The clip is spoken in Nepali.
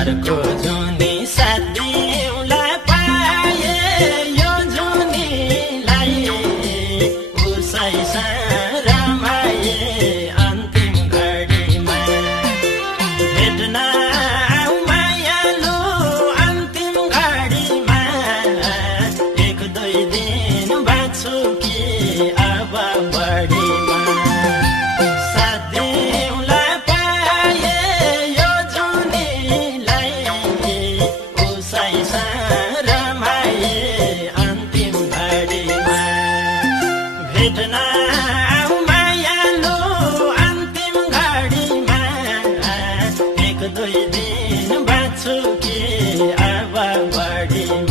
अर्को जुनी साथीलाई पाए यो जुनीलाई उसैसँग रमाए अन्तिम घडीमा भेट्न आऊ मायालु अन्तिम घडीमा एक दुई दिन बाँच्छु कि अब बढीमा साथीलाई पाए यो जुनीलाई उसैसँग रमाए अन्तिम घडीमा भेट्न आऊ मायालु अन्तिम घडीमा एक दुई दिन बाँच्छु कि अब बढीमा